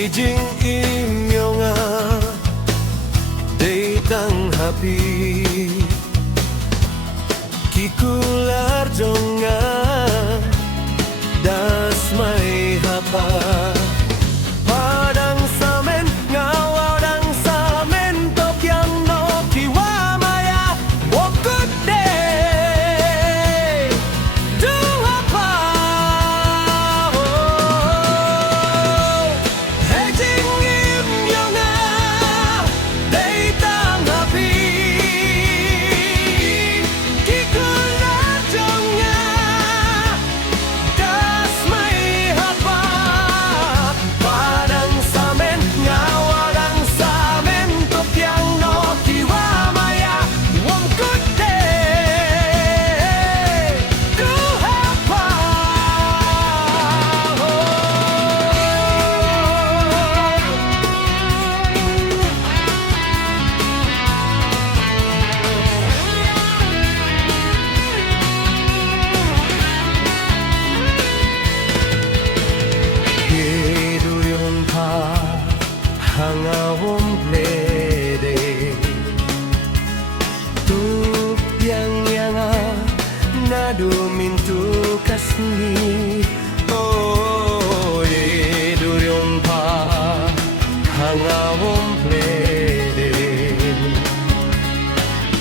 Hejing imyonga Deitang hapi Kikular jonga Das may hapa Padang samen ngawadang samen Tokyang no kiwamaya Wokut day Do hapa Hejing imyonga Deitang hapi Kikular jonga Das may hapa Padang samen ngawadang samen Tokyang no kiwamaya Wokut day Do hapa Keduyon pa hangawong blede Tupyang yanga nadumintu kasni Oh, keduyon pa hangawong blede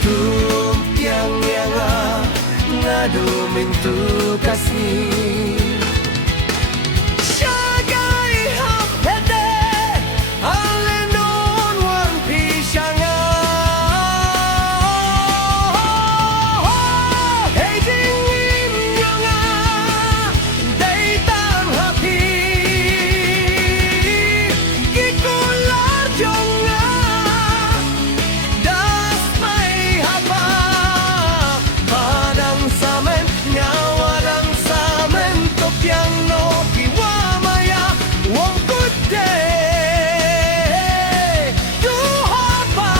Tupyang yanga nadumintu kasni Shagai hapede Alenon wan pishanga Hejing imyonga Deitang hapi Kikular jonga Das may hapa Padang samen ngawadang samen Tokyang no kiwamaya Wokut day Do hapa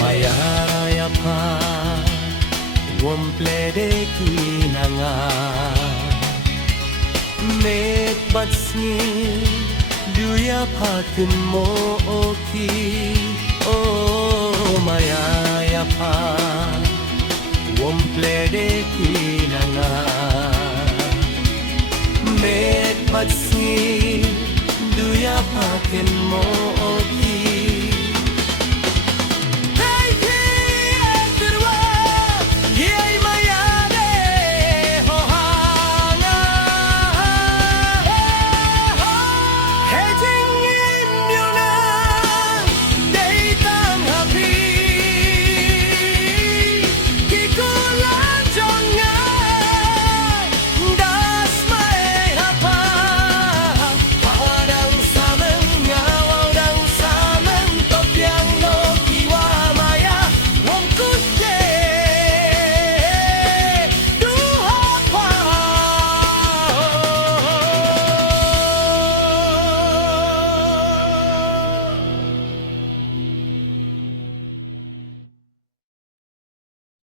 Mayaraya pa Womplede kinanga Met batsni Duya pakin mo oki Oh mayaya pa Womplede kinanga Met batsni Duya pakin mo